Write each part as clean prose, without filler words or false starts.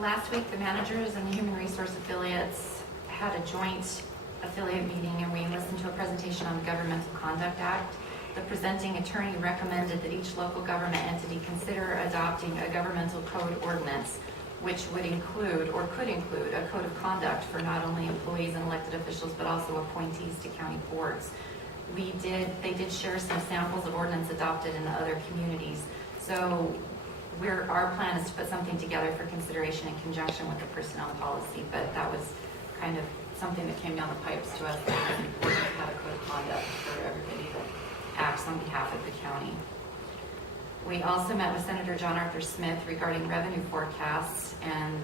Last week, the managers and the human resource affiliates had a joint affiliate meeting, and we listened to a presentation on the Governmental Conduct Act. The presenting attorney recommended that each local government entity consider adopting a governmental code ordinance, which would include, or could include, a code of conduct for not only employees and elected officials, but also appointees to county boards. They did share some samples of ordinance adopted in the other communities. So our plan is to put something together for consideration in conjunction with the personnel policy, but that was kind of something that came down the pipes to us, that it was important to have a code of conduct for everybody that acts on behalf of the county. We also met with Senator John Arthur Smith regarding revenue forecasts, and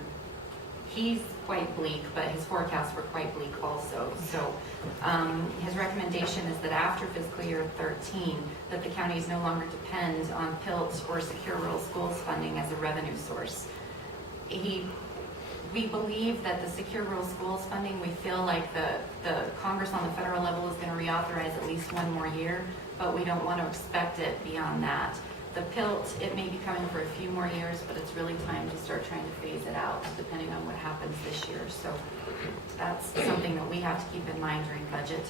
he's quite bleak, but his forecasts were quite bleak also. So his recommendation is that after fiscal year 13, that the counties no longer depend on PILT or Secure Rural Schools funding as a revenue source. We believe that the Secure Rural Schools funding, we feel like the Congress on the federal level is going to reauthorize at least one more year, but we don't want to expect it beyond that. The PILT, it may be coming for a few more years, but it's really time to start trying to phase it out depending on what happens this year. So that's something that we have to keep in mind during budget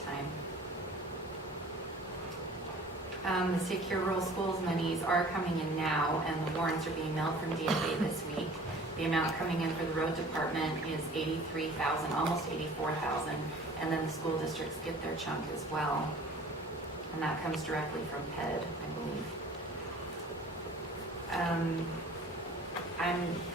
time. The Secure Rural Schools monies are coming in now, and the warrants are being mailed from DFA this week. The amount coming in for the road department is $83,000, almost $84,000, and then the school districts get their chunk as well. And that comes directly from PED, I believe.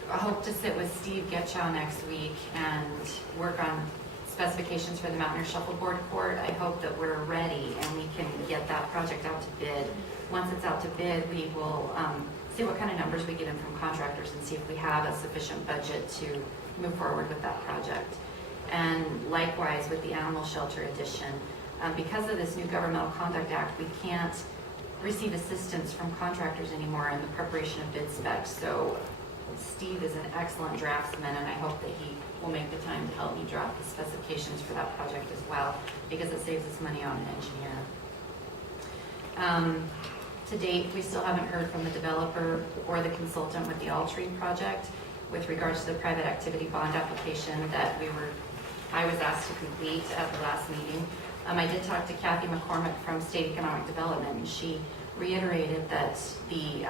I hope to sit with Steve Getchow next week and work on specifications for the Mountaineer Shuffleboard Court. I hope that we're ready and we can get that project out to bid. Once it's out to bid, we will see what kind of numbers we get in from contractors and see if we have a sufficient budget to move forward with that project. And likewise with the Animal Shelter Addition. Because of this new Governmental Conduct Act, we can't receive assistance from contractors anymore in the preparation of bid specs. So Steve is an excellent draftsman, and I hope that he will make the time to help me draft the specifications for that project as well, because it saves us money on an engineer. To date, we still haven't heard from the developer or the consultant with the All-Tree project with regards to the private activity bond application that I was asked to complete at the last meeting. I did talk to Kathy McCormick from State Economic Development, and she reiterated that the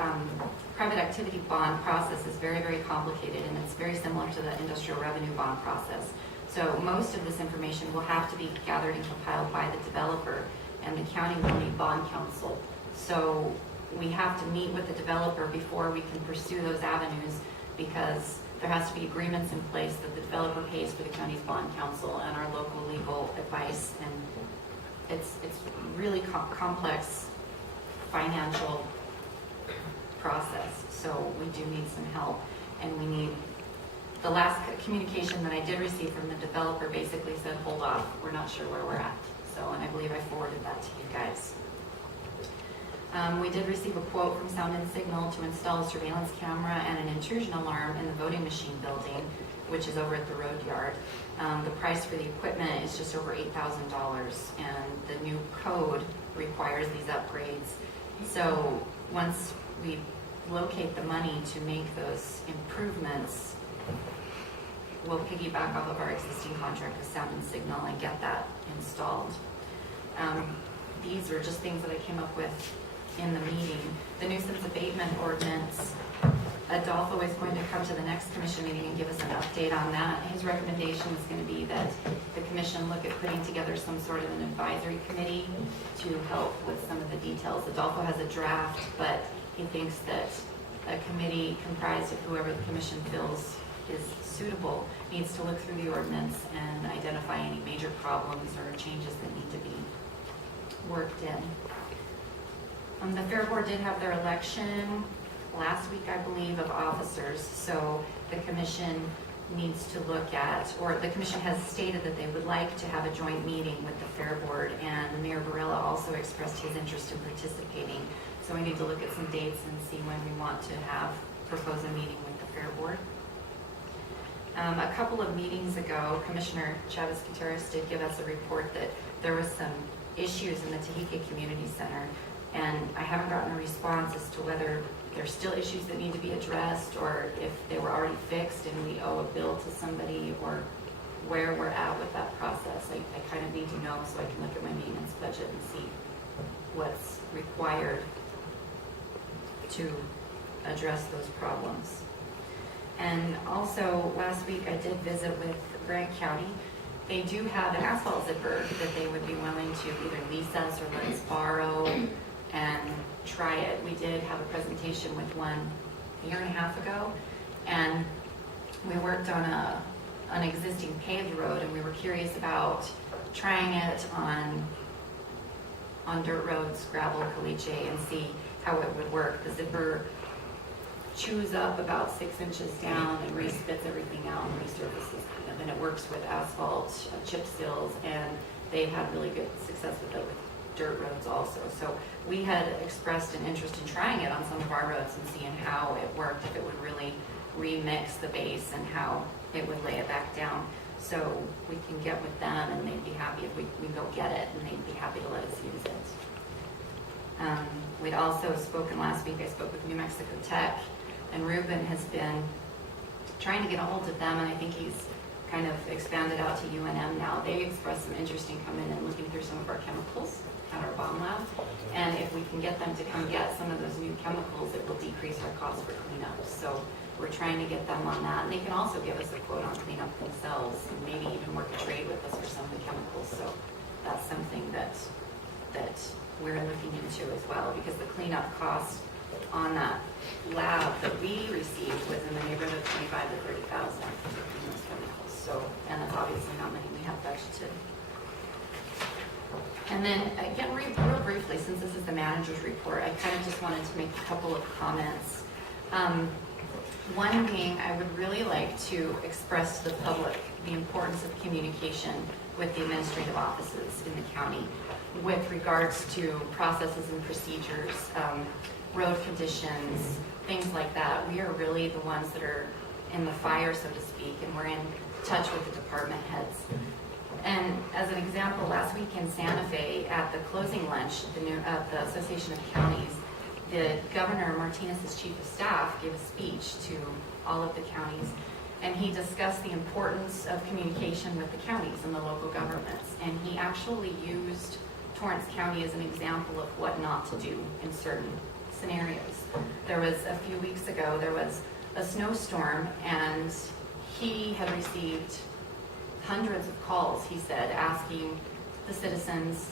private activity bond process is very, very complicated, and it's very similar to the industrial revenue bond process. So most of this information will have to be gathered and compiled by the developer, and the county will need bond counsel. So we have to meet with the developer before we can pursue those avenues, because there has to be agreements in place that the developer pays for the county's bond counsel and our local legal advice, and it's really complex financial process. So we do need some help, and we need, the last communication that I did receive from the developer basically said, hold off, we're not sure where we're at. So, and I believe I forwarded that to you guys. We did receive a quote from Sound and Signal to install a surveillance camera and an intrusion alarm in the voting machine building, which is over at the road yard. The price for the equipment is just over $8,000, and the new code requires these upgrades. So once we locate the money to make those improvements, we'll piggyback off of our existing contract with Sound and Signal and get that installed. These are just things that I came up with in the meeting. The nuisance abatement ordinance, Adolfo is going to come to the next commission meeting and give us an update on that. His recommendation is going to be that the commission look at putting together some sort of an advisory committee to help with some of the details. Adolfo has a draft, but he thinks that a committee comprised of whoever the commission feels is suitable needs to look through the ordinance and identify any major problems or changes that need to be worked in. The Fair Board did have their election last week, I believe, of officers. So the commission needs to look at, or the commission has stated that they would like to have a joint meeting with the Fair Board, and Mayor Barilla also expressed his interest in participating. So we need to look at some dates and see when we want to propose a meeting with the Fair Board. A couple of meetings ago, Commissioner Chavez Gutierrez did give us a report that there was some issues in the Tahike Community Center, and I haven't gotten a response as to whether there's still issues that need to be addressed, or if they were already fixed and we owe a bill to somebody, or where we're at with that process. I kind of need to know so I can look at my maintenance budget and see what's required to address those problems. And also, last week I did visit with Torrance County. They do have an asphalt zipper that they would be willing to either lease us or let us borrow and try it. We did have a presentation with one a year and a half ago, and we worked on an existing paved road, and we were curious about trying it on dirt roads, gravel, caliche, and see how it would work. The zipper chews up about 6 inches down and re-spits everything out and resurfaces kind of, and it works with asphalt, chip seals, and they've had really good success with it with dirt roads also. So we had expressed an interest in trying it on some of our roads and seeing how it worked, if it would really remix the base and how it would lay it back down. So we can get with them, and they'd be happy if we go get it, and they'd be happy to let us use it. We'd also spoken last week, I spoke with New Mexico Tech, and Ruben has been trying to get a hold of them, and I think he's kind of expanded out to UNM now. They expressed some interest in coming and looking through some of our chemicals at our bomb lab, and if we can get them to come get some of those new chemicals, it will decrease our cost for cleanup. So we're trying to get them on that, and they can also give us a quote on cleanup themselves, and maybe even work a trade with us for some of the chemicals. So that's something that we're looking into as well, because the cleanup cost on that lab that we received was in the neighborhood of $25,000 to $30,000 in those chemicals. So, and that's obviously not money we have budgeted. And then again, real briefly, since this is the manager's report, I kind of just wanted to make a couple of comments. One being, I would really like to express to the public the importance of communication with the administrative offices in the county with regards to processes and procedures, road conditions, things like that. We are really the ones that are in the fire, so to speak, and we're in touch with the department heads. And as an example, last week in Santa Fe at the closing lunch of the Association of Counties, the Governor Martinez's chief of staff gave a speech to all of the counties, and he discussed the importance of communication with the counties and the local governments. And he actually used Torrance County as an example of what not to do in certain scenarios. There was a few weeks ago, there was a snowstorm, and he had received hundreds of calls, he said, asking the citizens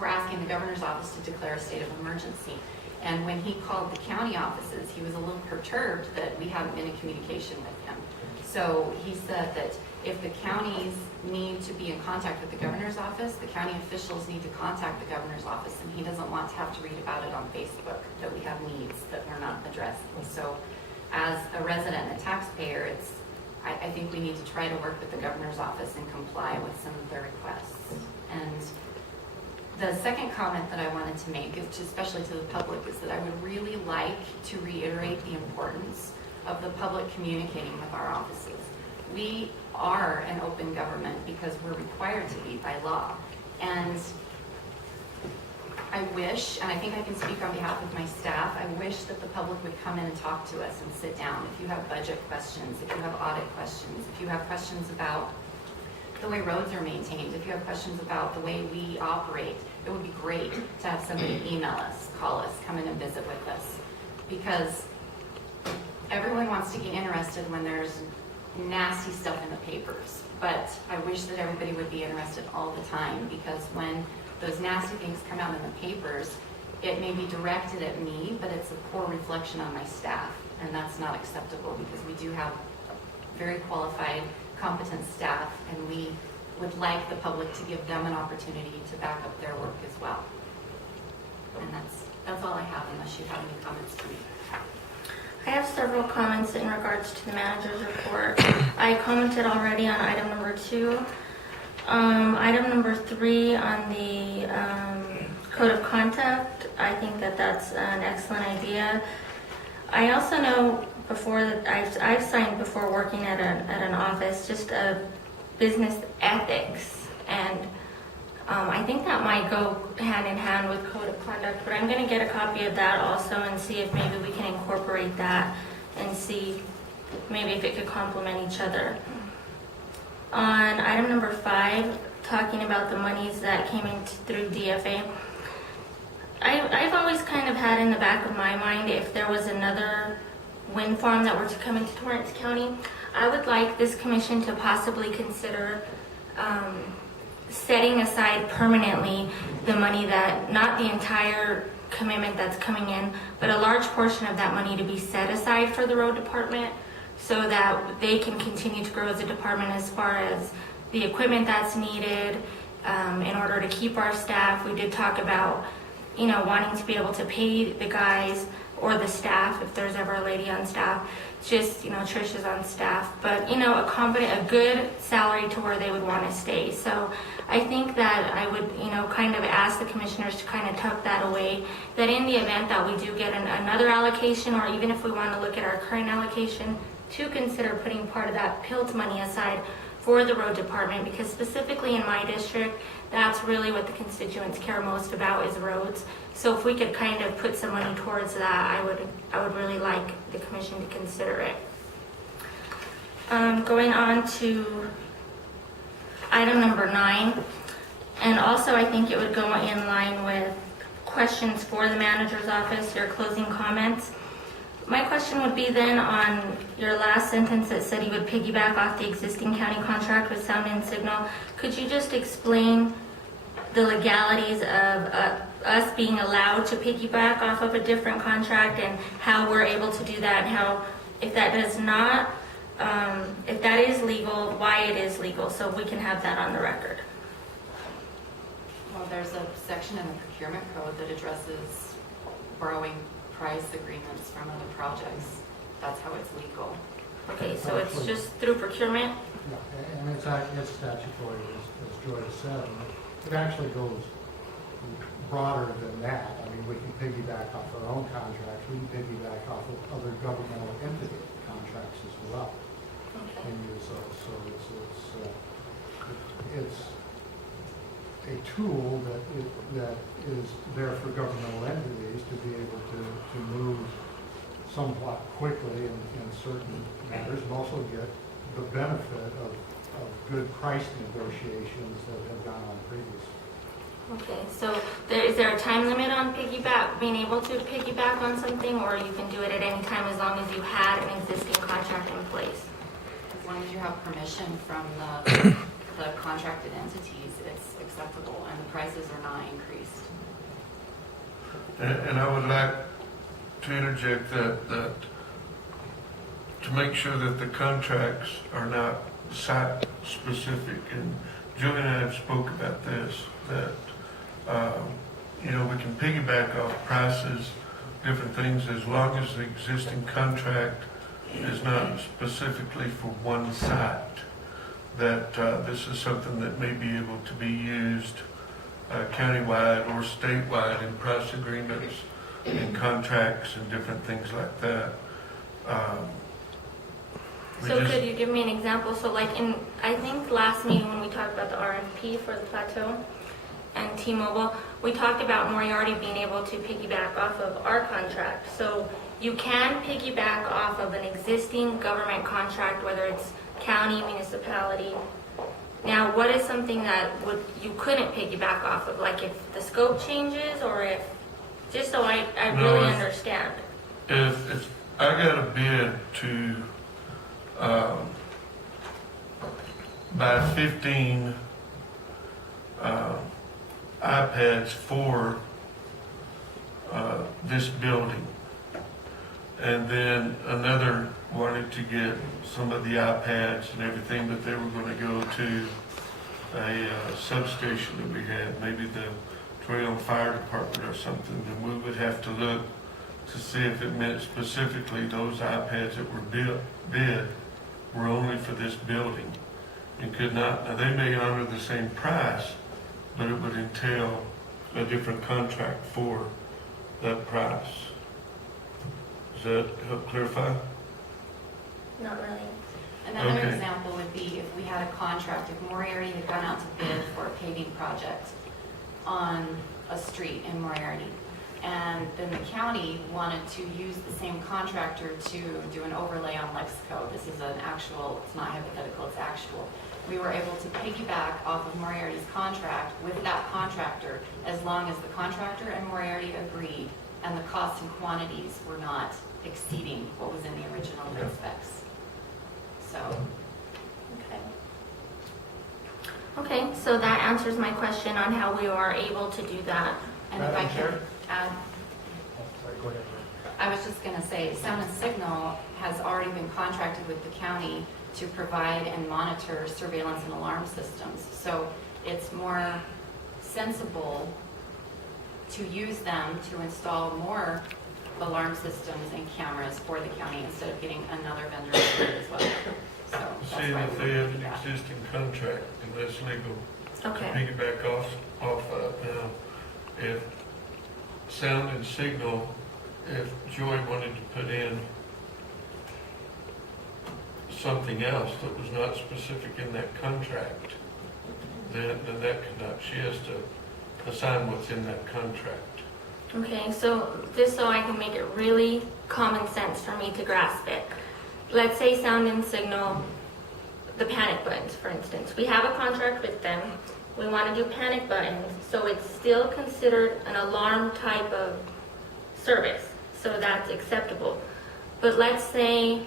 were asking the governor's office to declare a state of emergency. And when he called the county offices, he was a little perturbed that we hadn't been in communication with him. So he said that if the counties need to be in contact with the governor's office, the county officials need to contact the governor's office, and he doesn't want to have to read about it on Facebook that we have needs that we're not addressing. So as a resident and a taxpayer, I think we need to try to work with the governor's office and comply with some of their requests. And the second comment that I wanted to make, especially to the public, is that I would really like to reiterate the importance of the public communicating with our offices. We are an open government because we're required to be by law. And I wish, and I think I can speak on behalf of my staff, I wish that the public would come in and talk to us and sit down. If you have budget questions, if you have audit questions, if you have questions about the way roads are maintained, if you have questions about the way we operate, it would be great to have somebody email us, call us, come in and visit with us. Because everyone wants to get interested when there's nasty stuff in the papers. But I wish that everybody would be interested all the time, because when those nasty things come out in the papers, it may be directed at me, but it's a poor reflection on my staff. And that's not acceptable, because we do have very qualified, competent staff, and we would like the public to give them an opportunity to back up their work as well. And that's all I have, unless you have any comments for me. I have several comments in regards to the manager's report. I commented already on item number 2. Item number 3 on the code of conduct, I think that that's an excellent idea. I also know before that I've signed before working at an office just a business ethics, and I think that might go hand in hand with code of conduct, but I'm going to get a copy of that also and see if maybe we can incorporate that and see maybe if it could complement each other. On item number 5, talking about the monies that came in through DFA, I've always kind of had in the back of my mind, if there was another wind farm that were to come into Torrance County, I would like this commission to possibly consider setting aside permanently the money that, not the entire commitment that's coming in, but a large portion of that money to be set aside for the road department so that they can continue to grow as a department as far as the equipment that's needed in order to keep our staff. We did talk about, you know, wanting to be able to pay the guys or the staff, if there's ever a lady on staff, just, you know, Trish is on staff, but, you know, a good salary to where they would want to stay. So I think that I would, you know, kind of ask the commissioners to kind of tuck that away, that in the event that we do get another allocation, or even if we want to look at our current allocation, to consider putting part of that PILT money aside for the road department, because specifically in my district, that's really what the constituents care most about is roads. So if we could kind of put some money towards that, I would really like the commission to consider it. Going on to item number 9, and also I think it would go in line with questions for the manager's office, your closing comments. My question would be then on your last sentence that said you would piggyback off the existing county contract with Sound and Signal. Could you just explain the legalities of us being allowed to piggyback off of a different contract and how we're able to do that, and how, if that does not, if that is legal, why it is legal, so we can have that on the record. Well, there's a section in the procurement code that addresses borrowing price agreements from other projects. That's how it's legal. Okay, so it's just through procurement? Yeah, and it's statutory, as Joy said. It actually goes broader than that. I mean, we can piggyback off our own contracts. We can piggyback off of other governmental entity contracts as well. Okay. And use those. So it's a tool that is there for governmental entities to be able to move somewhat quickly in certain matters, and also get the benefit of good price negotiations that have gone on previously. Okay, so is there a time limit on being able to piggyback on something, or you can do it at any time as long as you had an existing contract in place? As long as you have permission from the contracted entities, it's acceptable, and the prices are not increased. And I would like to interject that to make sure that the contracts are not site specific, and Julie and I have spoke about this, that you know, we can piggyback off prices, different things, as long as the existing contract is not specifically for one site, that this is something that may be able to be used countywide or statewide in price agreements and contracts and different things like that. So could you give me an example? So like I think last meeting when we talked about the RFP for the Plateau and T-Mobile, we talked about Moriarty being able to piggyback off of our contract. So you can piggyback off of an existing government contract, whether it's county, municipality. Now, what is something that you couldn't piggyback off of? Like if the scope changes, or if, just so I really understand. If I got a bid to buy 15 iPads for this building, and then another wanted to get some of the iPads and everything, but they were going to go to a substation that we had, maybe the Trail Fire Department or something, then we would have to look to see if it meant specifically those iPads that were bid were only for this building and could not. Now, they may honor the same price, but it would entail a different contract for that price. Does that help clarify? Not really. Another Okay. example would be if we had a contract, if Moriarty had gone out to bid for a paving project on a street in Moriarty, and then the county wanted to use the same contractor to do an overlay on Lexico. This is an actual, it's not hypothetical, it's actual. We were able to piggyback off of Moriarty's contract with that contractor as long as the contractor and Moriarty agreed and the costs and quantities were not exceeding what was in the original bid specs. So, Okay, so that answers my question on how we are able to do that. and if I Madam can Chair? add, Sorry, go ahead. I was just gonna say, Sound and Signal has already been contracted with the county to provide and monitor surveillance and alarm systems. So it's more sensible to use them to install more alarm systems and cameras for the county instead of getting another vendor to do it as well. So that's Seeing why that we they have would do an that. existing contract and that's legal to Okay, piggyback off of. Now, if Sound and Signal, if Joy wanted to put in something else that was not specific in that contract, then that cannot, she has to assign what's in that contract. okay, so just so I can make it really common sense for me to grasp it. Let's say Sound and Signal, the panic buttons, for instance. We have a contract with them. We want to do panic buttons, so it's still considered an alarm type of service, so that's acceptable. But let's say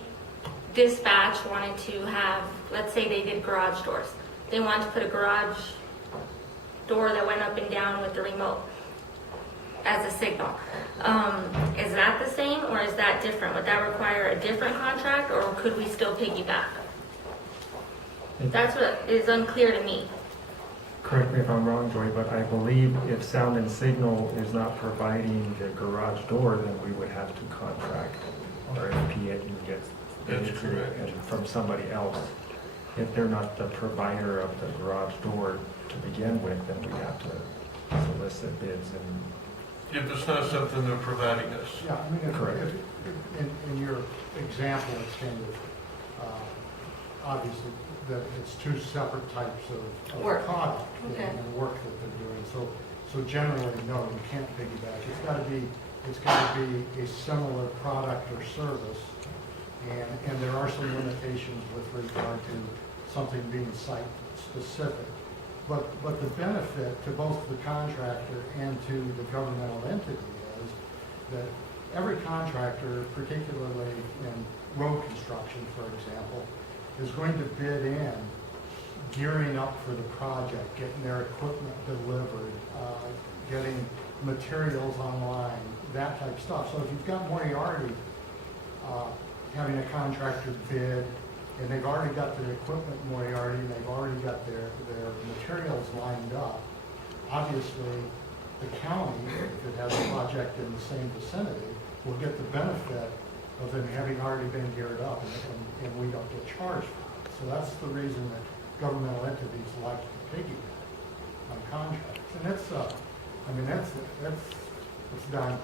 dispatch wanted to have, let's say they did garage doors. They wanted to put a garage door that went up and down with the remote as a signal. Is that the same or is that different? Would that require a different contract or could we still piggyback? That's what is unclear to me. Correct me if I'm wrong, Joy, but I believe if Sound and Signal is not providing the garage door, then we would have to contract RFP it and get That's it correct. from somebody else. If they're not the provider of the garage door to begin with, then we have to solicit bids and If it's not something they're providing us. Yeah, I mean, Correct. in your example, it's kind of obviously that it's two separate types of Work. product Okay. and work that they're doing. So generally, no, you can't piggyback. It's got to be a similar product or service, and there are some limitations with regard to something being site specific. But the benefit to both the contractor and to the governmental entity is that every contractor, particularly in road construction, for example, is going to bid in gearing up for the project, getting their equipment delivered, getting materials online, that type of stuff. So if you've got Moriarty having a contractor bid, and they've already got their equipment Moriarty, and they've already got their materials lined up, obviously the county, if it has a project in the same vicinity, will get the benefit of them having already been geared up, and we don't get charged for it. So that's the reason that governmental entities like to piggyback on contracts. And that's done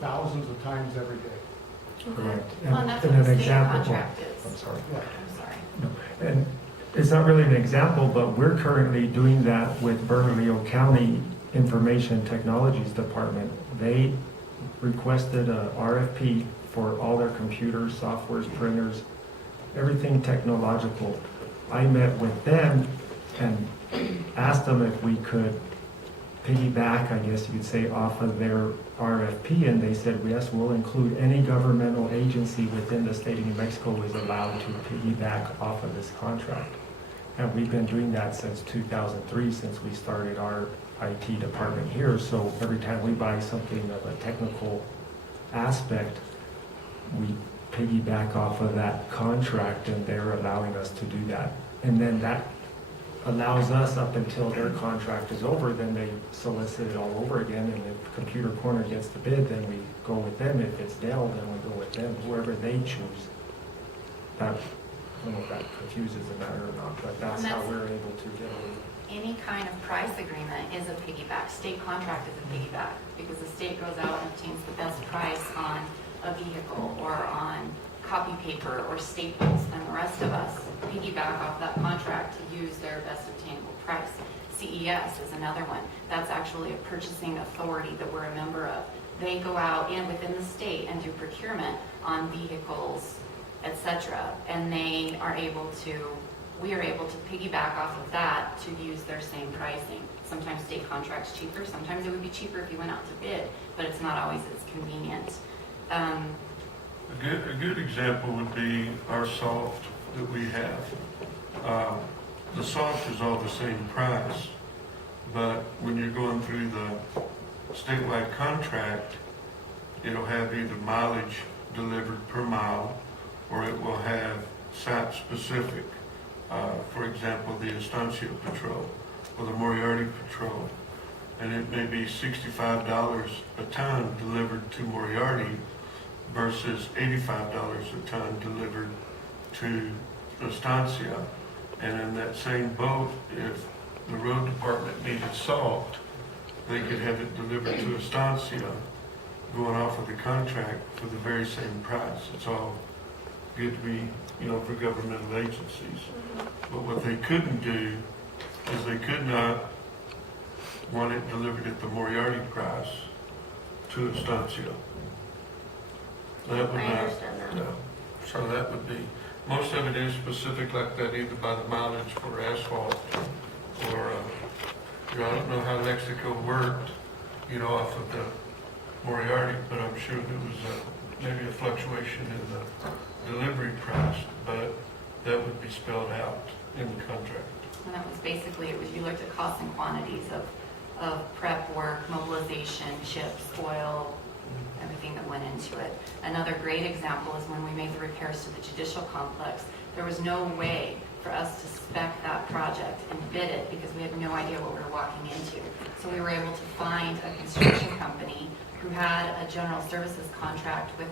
thousands of times every day. correct. Well, and that's And what an the state example. contract is. I'm sorry. Yeah. I'm sorry. No, and it's not really an example, but we're currently doing that with Bernalillo County Information Technologies Department. They requested a RFP for all their computers, softwares, printers, everything technological. I met with them and asked them if we could piggyback, I guess you could say, off of their RFP, and they said, yes, we'll include any governmental agency within the state of New Mexico is allowed to piggyback off of this contract. And we've been doing that since 2003, since we started our IT department here. So every time we buy something of a technical aspect, we piggyback off of that contract, and they're allowing us to do that. And then that allows us, up until their contract is over, then they solicit it all over again, and if Computer Corner gets the bid, then we go with them. If it's Dell, then we go with them, whoever they choose. That, I don't know if that confuses the matter or not, but that's how we're able to get a Any kind of price agreement is a piggyback. State contract is a piggyback because the state goes out and obtains the best price on a vehicle or on copy paper or staples, and the rest of us piggyback off that contract to use their best obtainable price. CES is another one. That's actually a purchasing authority that we're a member of. They go out and within the state and do procurement on vehicles, etc. And we are able to piggyback off of that to use their same pricing. Sometimes state contracts cheaper, sometimes it would be cheaper if you went out to bid, but it's not always as convenient. A good example would be our salt that we have. The salt is all the same price, but when you're going through the statewide contract, it'll have either mileage delivered per mile, or it will have site specific. For example, the Estancia Patrol or the Moriarty Patrol, and it may be $65 a ton delivered to Moriarty versus $85 a ton delivered to Estancia. And in that same boat, if the road department needed salt, they could have it delivered to Estancia, going off of the contract for the very same price. It's all good to be, for governmental agencies. But what they couldn't do is they could not want it delivered at the Moriarty price to Estancia. That would I not, understand that. no. So that would be, most of it is specific like that, either by the mileage for asphalt or, I don't know how Mexico worked, off of the Moriarty, but I'm sure there was maybe a fluctuation in the delivery price, but that would be spelled out in the contract. And that was basically, you looked at costs and quantities of prep work, mobilization, chips, oil, everything that went into it. Another great example is when we made the repairs to the judicial complex. There was no way for us to spec that project and bid it because we had no idea what we were walking into. So we were able to find a construction company who had a general services contract with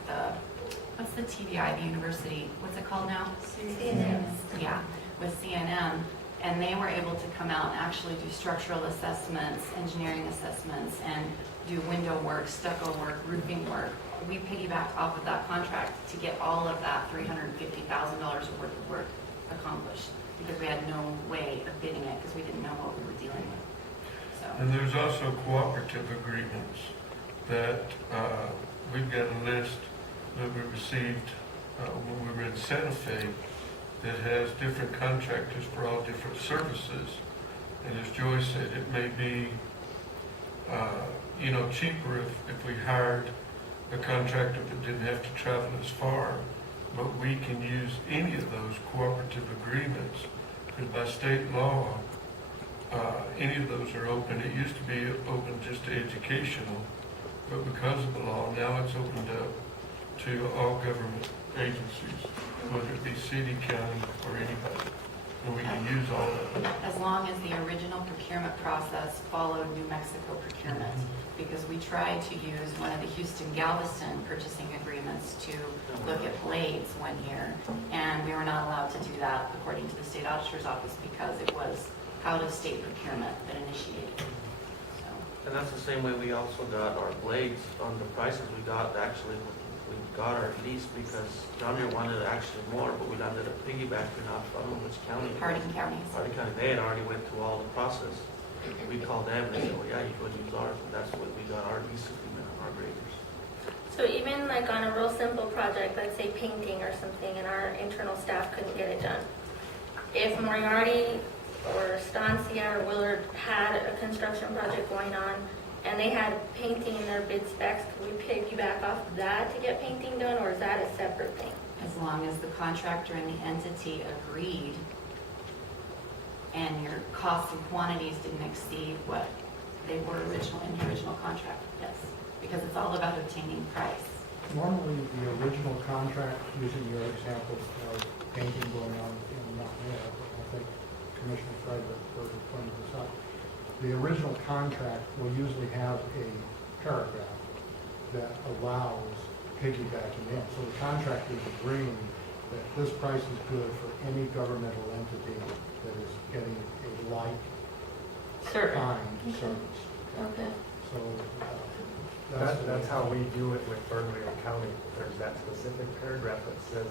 what's the TBI, the university, what's it called now? CNN. Yeah, with CNM. And they were able to come out and actually do structural assessments, engineering assessments, and do window work, stucco work, roofing work. We piggybacked off of that contract to get all of that $350,000 worth of work accomplished because we had no way of bidding it because we didn't know what we were dealing with. So. And there's also cooperative agreements that we've got a list that we received when we were in Santa Fe that has different contractors for all different services. And as Joy said, it may be cheaper if we hired a contractor that didn't have to travel as far, but we can use any of those cooperative agreements because by state law, any of those are open. It used to be open just to educational, but because of the law, now it's opened up to all government agencies, whether it be city, county, or anybody. And we can use all of them. As long as the original procurement process followed New Mexico procurement, because we tried to use one of the Houston-Galveston purchasing agreements to look at blades one year, and we were not allowed to do that according to the state auditor's office because it was out-of-state procurement that initiated. So, And that's the same way we also got our blades on the prices we got. Actually, we got our lease because John Deere wanted actually more, but we ended up piggybacking off, I don't know which county. Hardin County. Hardin County, they had already went through all the process. We called them and they said, well, yeah, you could use ours, and that's what we got our lease agreement on our graders. So even like on a real simple project, let's say painting or something, and our internal staff couldn't get it done. If Moriarty or Estancia or Willard had a construction project going on and they had painting in their bid specs, could we piggyback off of that to get painting done, or is that a separate thing? As long as the contractor and the entity agreed and your costs and quantities didn't exceed what they were in the original contract, yes. Because it's all about obtaining price. Normally, the original contract, using your example of painting going on in Mount Mayer, I think Commissioner Frederick pointed this out, the original contract will usually have a paragraph that allows piggybacking in. So the contractor is agreeing that this price is good for any governmental entity that is getting a like Certain. kind service. Okay. So that's That's how we do it with Bernalillo County. There's that specific paragraph that says,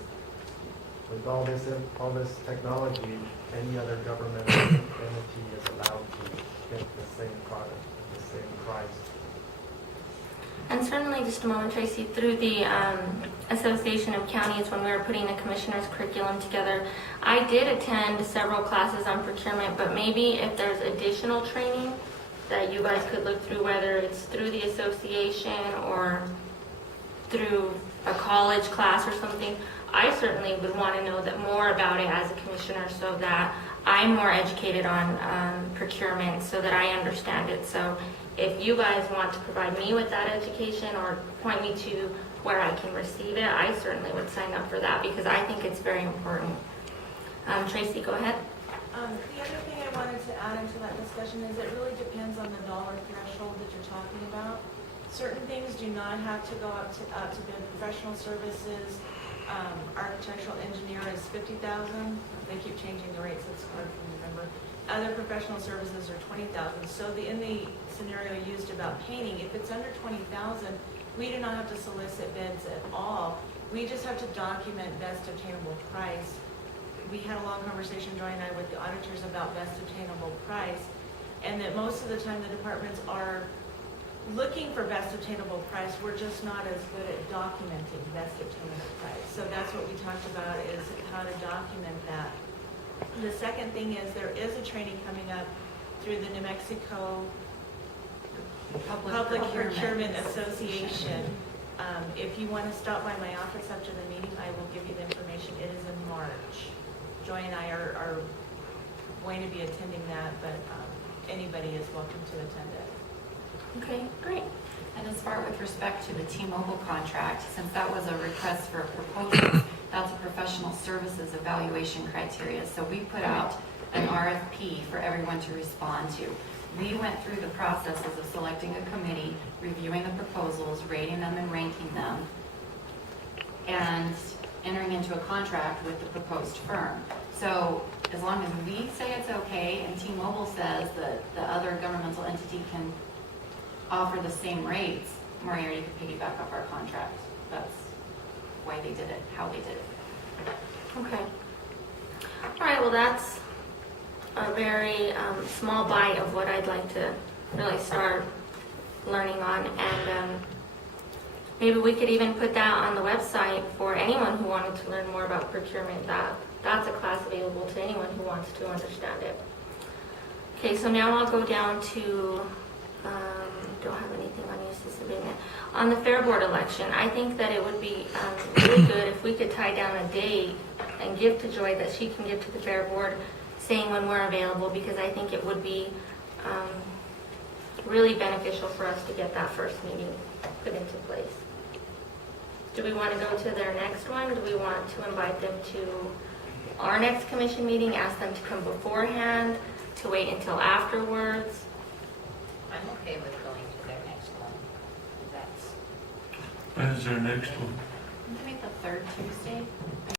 with all this technology, any other governmental entity is allowed to get the same product, at the same price. And certainly, just a moment, Tracy, through the Association of Counties, when we were putting the commissioner's curriculum together, I did attend several classes on procurement, but maybe if there's additional training that you guys could look through, whether it's through the association or through a college class or something, I certainly would want to know that more about it as a commissioner so that I'm more educated on procurement so that I understand it. So if you guys want to provide me with that education or point me to where I can receive it, I certainly would sign up for that because I think it's very important. Tracy, go ahead. The other thing I wanted to add into that discussion is it really depends on the dollar threshold that you're talking about. Certain things do not have to go out to bid. Professional services, architectural engineer is $50,000. They keep changing the rates, it's hard to remember. Other professional services are $20,000. So in the scenario used about painting, if it's under $20,000, we do not have to solicit bids at all. We just have to document best obtainable price. We had a long conversation, Joy and I, with the auditors about best obtainable price, and that most of the time the departments are looking for best obtainable price. We're just not as good at documenting best obtainable price. So that's what we talked about, is how to document that. The second thing is there is a training coming up through the New Mexico Public Procurement Association. If you want to stop by my office after the meeting, I will give you the information. It is in March. Joy and I are going to be attending that, but anybody is welcome to attend it. Okay, great. And as far with respect to the T-Mobile contract, since that was a request for a proposal, that's a professional services evaluation criteria. So we put out an RFP for everyone to respond to. We went through the processes of selecting a committee, reviewing the proposals, rating them and ranking them, and entering into a contract with the proposed firm. So as long as we say it's okay and T-Mobile says that the other governmental entity can offer the same rates, Moriarty could piggyback off our contract. That's why they did it, how they did it. Okay. All right, well, that's a very small bite of what I'd like to really start learning on. And maybe we could even put that on the website for anyone who wanted to learn more about procurement. That's a class available to anyone who wants to understand it. Okay, so now I'll go down to, don't have anything on uses of it. On the Fair Board election, I think that it would be really good if we could tie down a date and give to Joy that she can give to the Fair Board saying when we're available, because I think it would be really beneficial for us to get that first meeting put into place. Do we want to go to their next one? Do we want to invite them to our next commission meeting, ask them to come beforehand, to wait until afterwards? I'm okay with going to their next one. That's When is their next one? Maybe the third Tuesday?